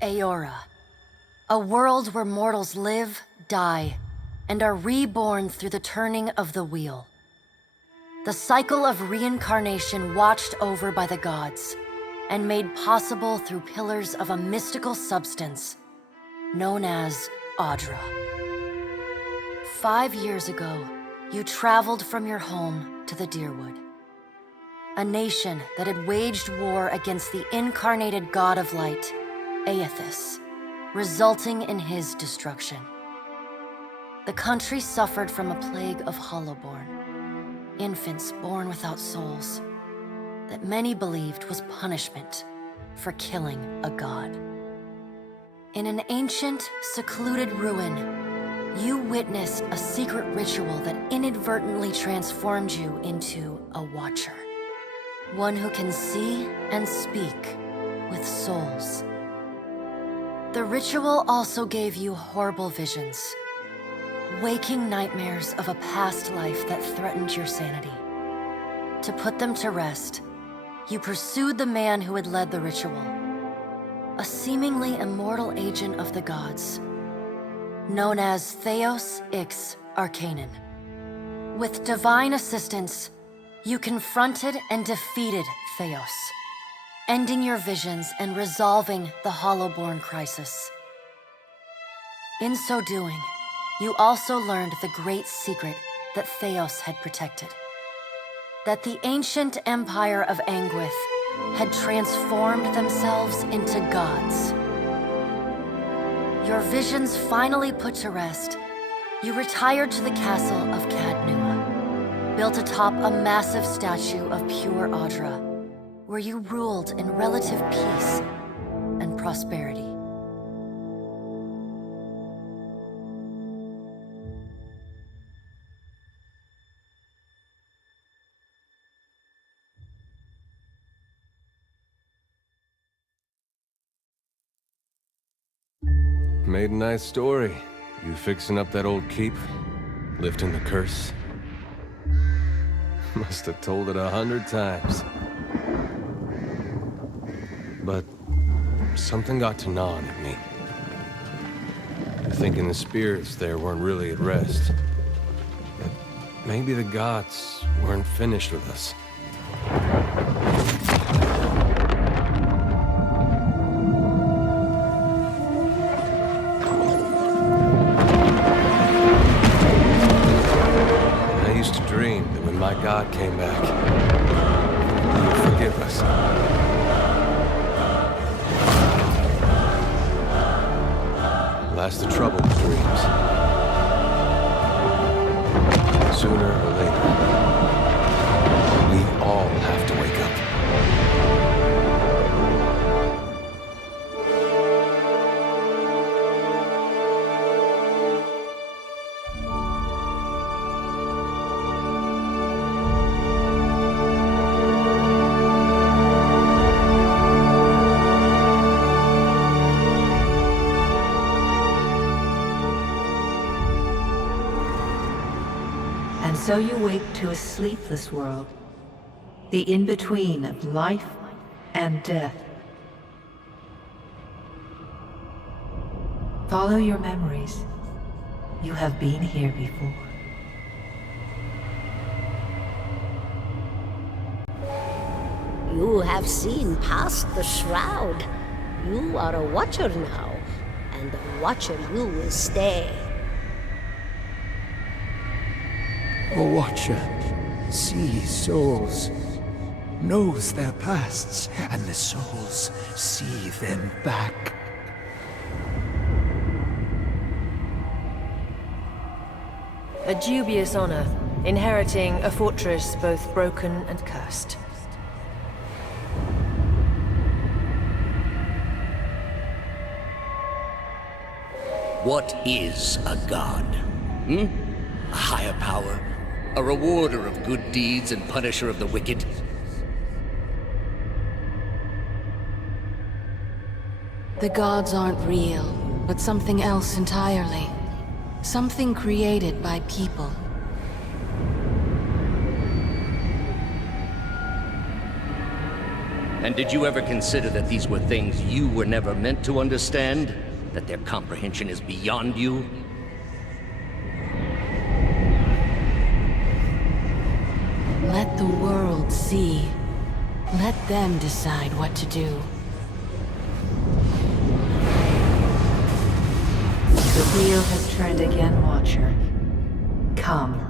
Eora, a world where mortals live, die, and are reborn through the turning of the wheel. The cycle of reincarnation watched over by the gods, and made possible through pillars of a mystical substance known as Audra. 5 years ago, you traveled from your home to the Dyrwood, a nation that had waged war against the incarnated god of light, Aethys, resulting in his destruction. The country suffered from a plague of Hollowborn, infants born without souls, that many believed was punishment for killing a god. In an ancient, secluded ruin, you witnessed a secret ritual that inadvertently transformed you into a Watcher. One who can see and speak with souls. The ritual also gave you horrible visions, waking nightmares of a past life that threatened your sanity. To put them to rest, you pursued the man who had led the ritual, a seemingly immortal agent of the gods, known as Theos Ix Arcanon. With divine assistance, you confronted and defeated Theos, ending your visions and resolving the Hollowborn crisis. In so doing, you also learned the great secret that Theos had protected. That the ancient empire of Anguith had transformed themselves into gods. Your visions finally put to rest, you retired to the castle of Cadnua, built atop a massive statue of pure Audra, where you ruled in relative peace and prosperity. Made a nice story. You fixing up that old keep? Lifting the curse? Must have told it 100 times. But something got to gnawing at me. Thinking the spirits there weren't really at rest. But maybe the gods weren't finished with us. My God came back. He would forgive us. Last the trouble with dreams. Sooner or later, we all have to wake up. So you wake to a sleepless world, the in-between of life and death. Follow your memories. You have been here before. You have seen past the shroud. You are a Watcher now, and a Watcher you will stay. A Watcher sees souls, knows their pasts, and the souls see them back. A dubious honor, inheriting a fortress both broken and cursed. What is a god? A higher power? A rewarder of good deeds and punisher of the wicked? The gods aren't real, but something else entirely. Something created by people. And did you ever consider that these were things you were never meant to understand? That their comprehension is beyond you? Let the world see. Let them decide what to do. The wheel has turned again, Watcher. Come.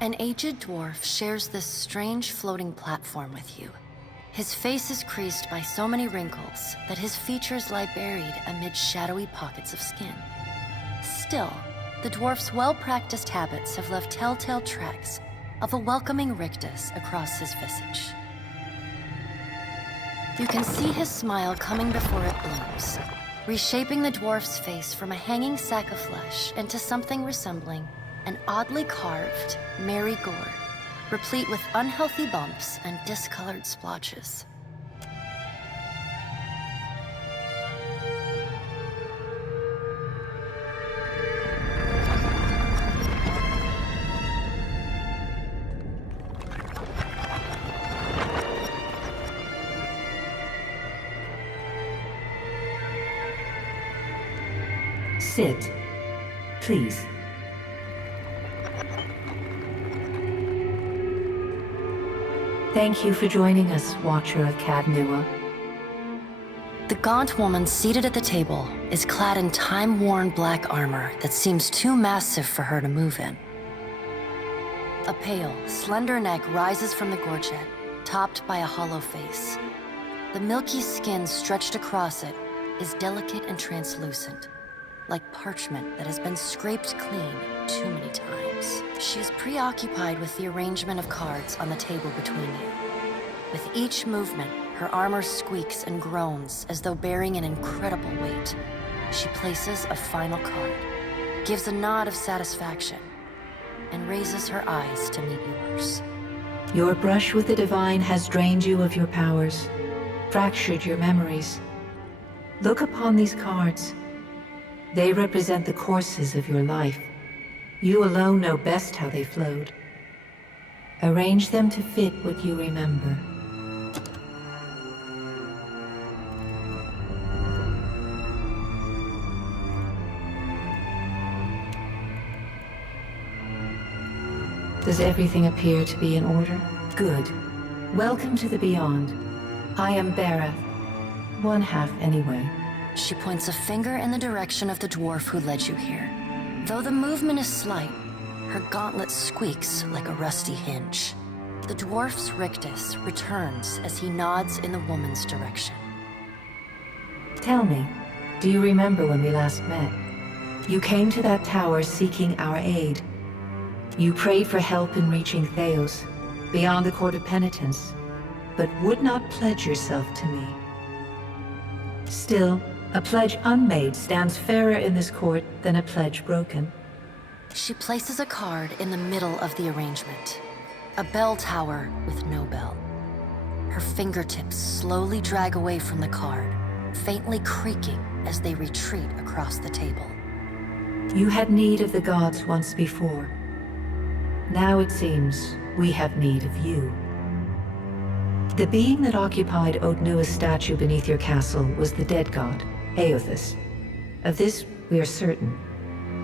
An aged dwarf shares this strange floating platform with you. His face is creased by so many wrinkles that his features lie buried amid shadowy pockets of skin. Still, the dwarf's well-practiced habits have left telltale tracks of a welcoming rictus across his visage. You can see his smile coming before it blooms, reshaping the dwarf's face from a hanging sack of flesh into something resembling an oddly carved, merry gourd, replete with unhealthy bumps and discolored splotches. Sit. Please. Thank you for joining us, Watcher of Cadnua. The gaunt woman seated at the table is clad in time-worn black armor that seems too massive for her to move in. A pale, slender neck rises from the gorget, topped by a hollow face. The milky skin stretched across it is delicate and translucent, like parchment that has been scraped clean too many times. She is preoccupied with the arrangement of cards on the table between you. With each movement, her armor squeaks and groans as though bearing an incredible weight. She places a final card, gives a nod of satisfaction, and raises her eyes to meet yours. Your brush with the divine has drained you of your powers, fractured your memories. Look upon these cards. They represent the courses of your life. You alone know best how they flowed. Arrange them to fit what you remember. Does everything appear to be in order? Good. Welcome to the Beyond. I am Berath. One half anyway. She points a finger in the direction of the dwarf who led you here. Though the movement is slight, her gauntlet squeaks like a rusty hinge. The dwarf's rictus returns as he nods in the woman's direction. Tell me, do you remember when we last met? You came to that tower seeking our aid. You prayed for help in reaching Theos, beyond the Court of Penitence, but would not pledge yourself to me. Still, a pledge unmade stands fairer in this court than a pledge broken. She places a card in the middle of the arrangement. A bell tower with no bell. Her fingertips slowly drag away from the card, faintly creaking as they retreat across the table. You had need of the gods once before. Now it seems we have need of you. The being that occupied Odnua's statue beneath your castle was the dead god, Eothas. Of this we are certain.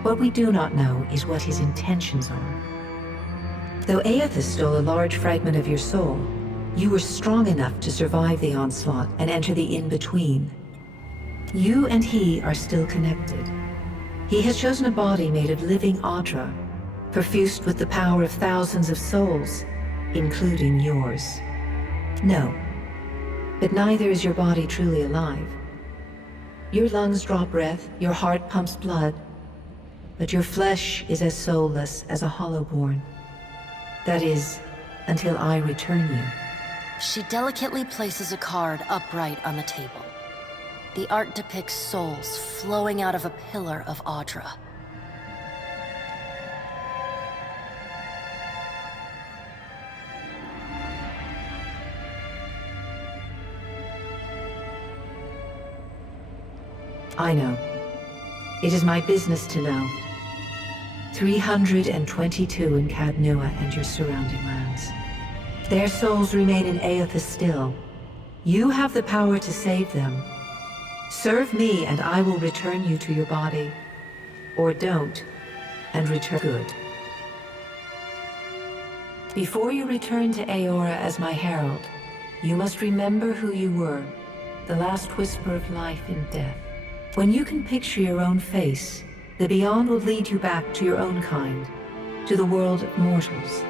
What we do not know is what his intentions are. Though Eothas stole a large fragment of your soul, you were strong enough to survive the onslaught and enter the in-between. You and he are still connected. He has chosen a body made of living Audra, perfused with the power of thousands of souls, including yours. No. But neither is your body truly alive. Your lungs draw breath, your heart pumps blood, but your flesh is as soulless as a hollowborn. That is, until I return you. She delicately places a card upright on the table. The art depicts souls flowing out of a pillar of Audra. I know. It is my business to know. 322 in Cadnua and your surrounding lands. Their souls remain in Aethys still. You have the power to save them. Serve me and I will return you to your body. Or don't, and return good. Before you return to Aora as my herald, you must remember who you were, the last whisper of life in death. When you can picture your own face, the Beyond will lead you back to your own kind, to the world of mortals.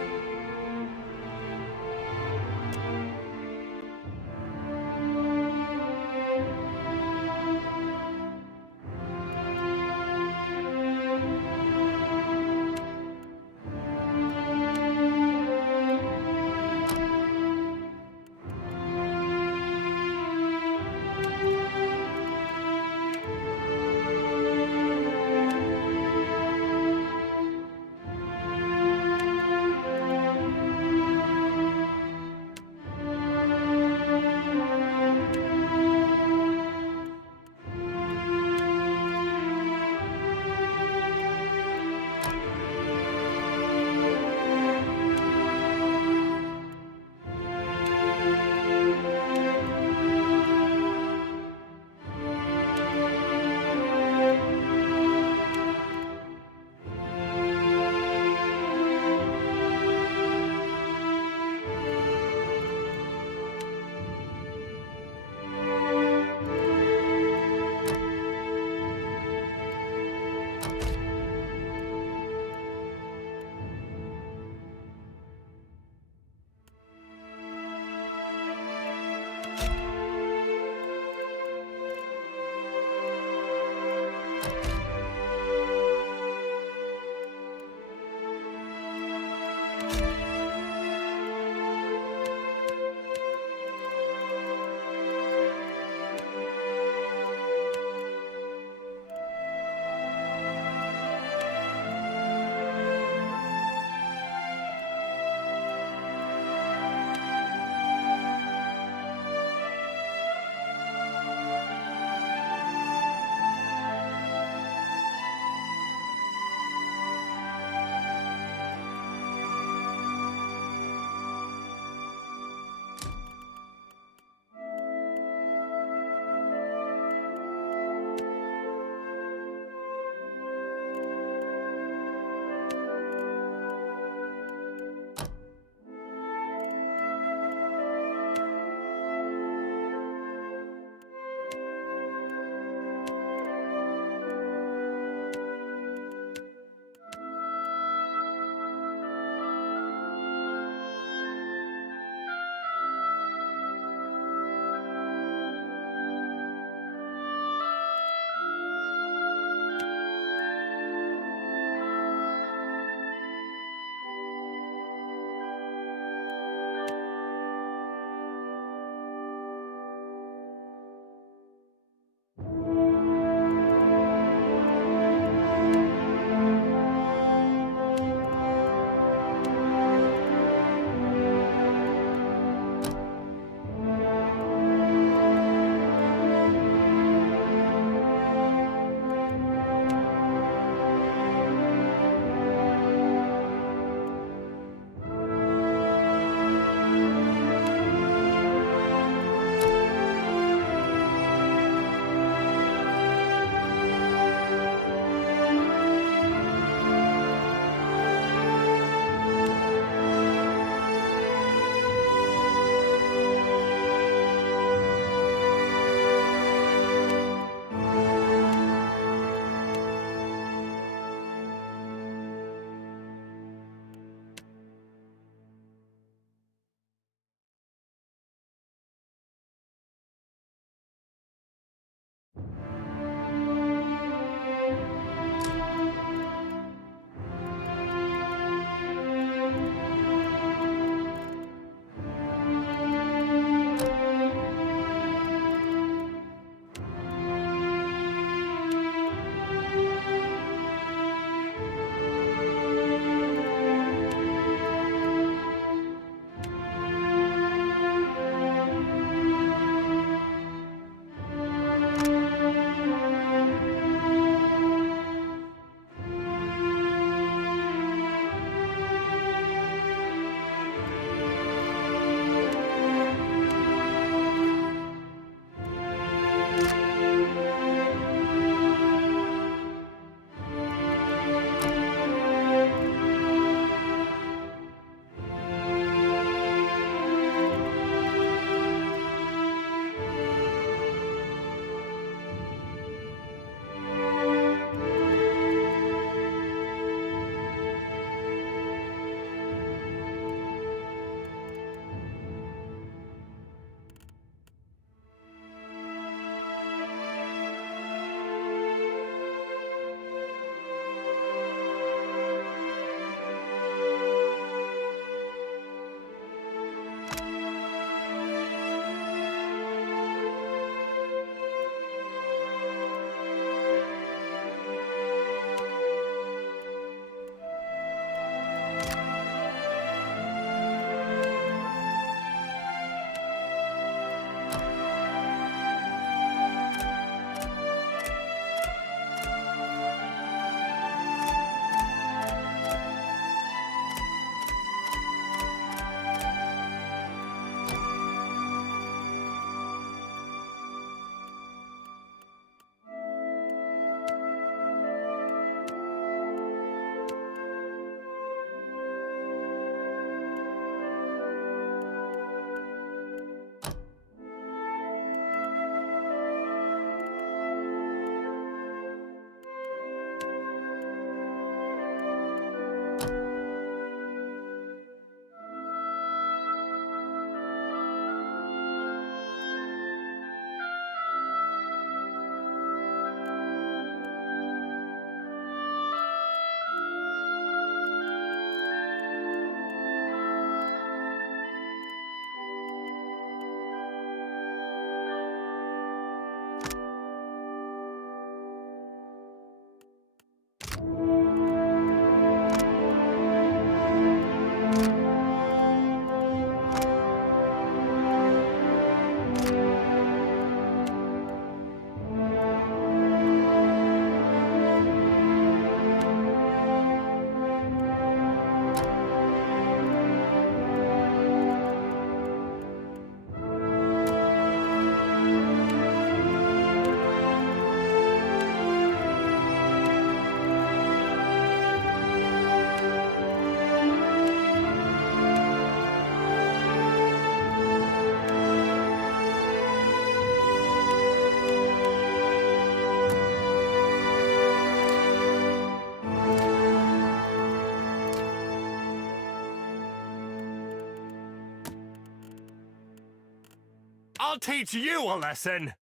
I'll teach you a lesson!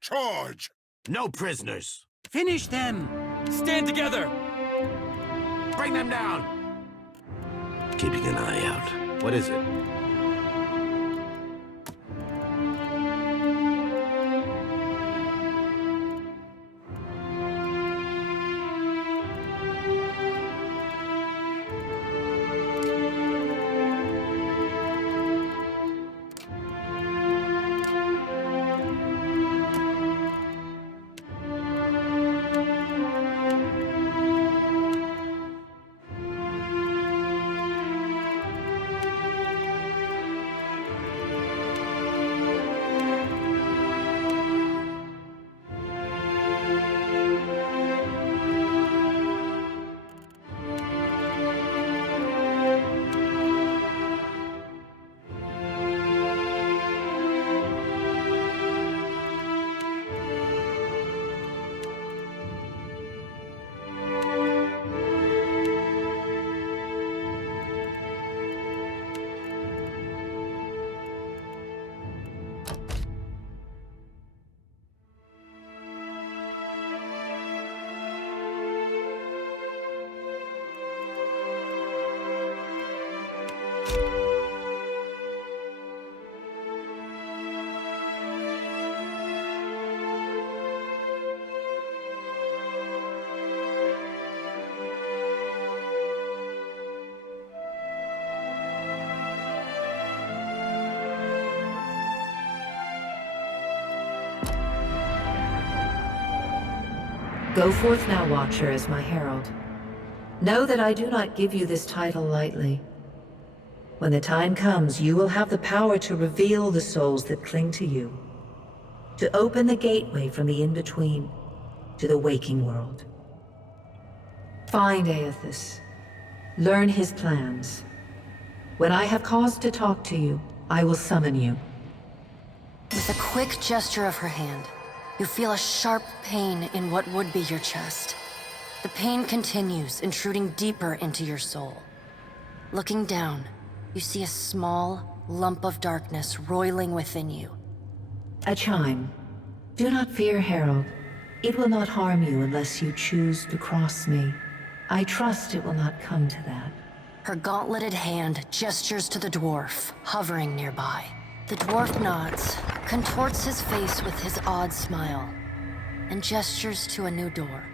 Charge! No prisoners. Finish them! Stand together! Bring them down! Keeping an eye out. What is it? Go forth now, Watcher, as my herald. Know that I do not give you this title lightly. When the time comes, you will have the power to reveal the souls that cling to you, to open the gateway from the in-between to the waking world. Find Aethys. Learn his plans. When I have cause to talk to you, I will summon you. With a quick gesture of her hand, you feel a sharp pain in what would be your chest. The pain continues, intruding deeper into your soul. Looking down, you see a small lump of darkness roiling within you. A chime. Do not fear, Herald. It will not harm you unless you choose to cross me. I trust it will not come to that. Her gauntleted hand gestures to the dwarf, hovering nearby. The dwarf nods, contorts his face with his odd smile, and gestures to a new door.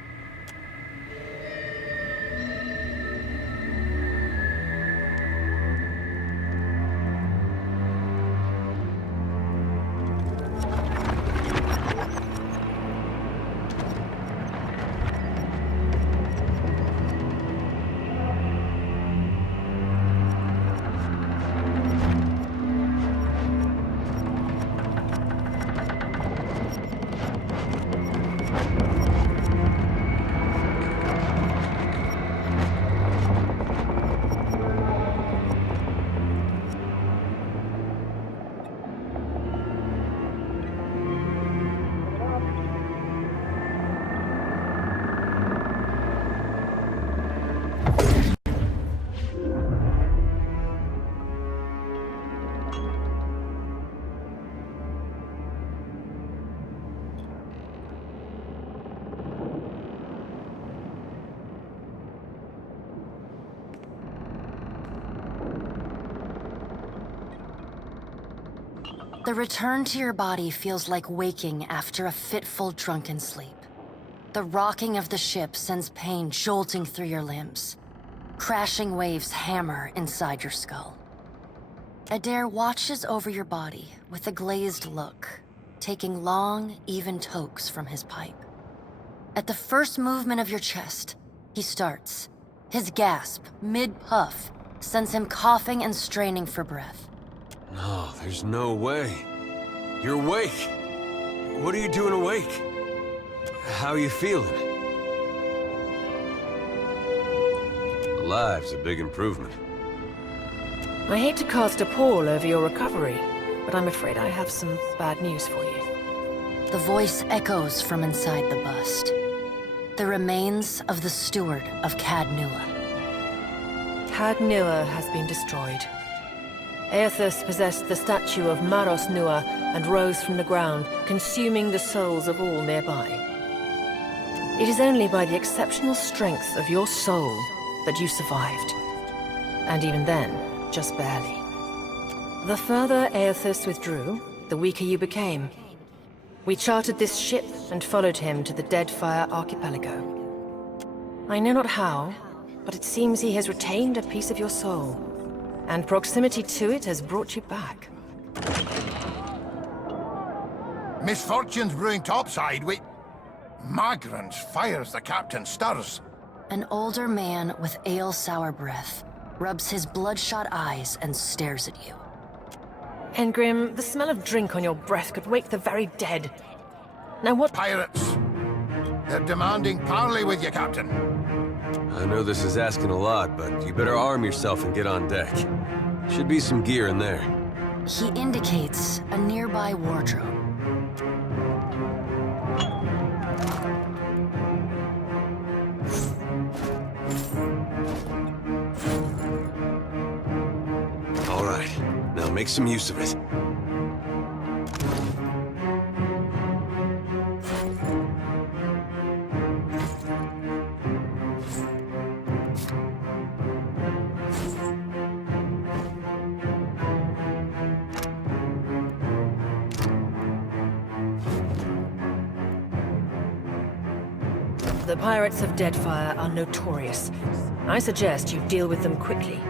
The return to your body feels like waking after a fitful drunken sleep. The rocking of the ship sends pain jolting through your limbs. Crashing waves hammer inside your skull. Adair watches over your body with a glazed look, taking long, even tokes from his pipe. At the first movement of your chest, he starts. His gasp, mid-puff, sends him coughing and straining for breath. No, there's no way. You're awake. What are you doing awake? How are you feeling? Alive's a big improvement. I hate to cast a pall over your recovery, but I'm afraid I have some bad news for you. The voice echoes from inside the bust. The remains of the steward of Cad Nua. Cad Nua has been destroyed. Aethys possessed the statue of Maros Nua and rose from the ground, consuming the souls of all nearby. It is only by the exceptional strength of your soul that you survived. And even then, just barely. The further Aethys withdrew, the weaker you became. We chartered this ship and followed him to the Deadfire Archipelago. I know not how, but it seems he has retained a piece of your soul, and proximity to it has brought you back. Misfortune's brewing topside. Wait. Magrans fires, the captain stirs. An older man with ale-sour breath rubs his bloodshot eyes and stares at you. Engrim, the smell of drink on your breath could wake the very dead. Now what— Pirates. They're demanding parley with you, Captain. I know this is asking a lot, but you better arm yourself and get on deck. Should be some gear in there. He indicates a nearby wardrobe. All right, now make some use of it. The pirates of Deadfire are notorious. I suggest you deal with them quickly.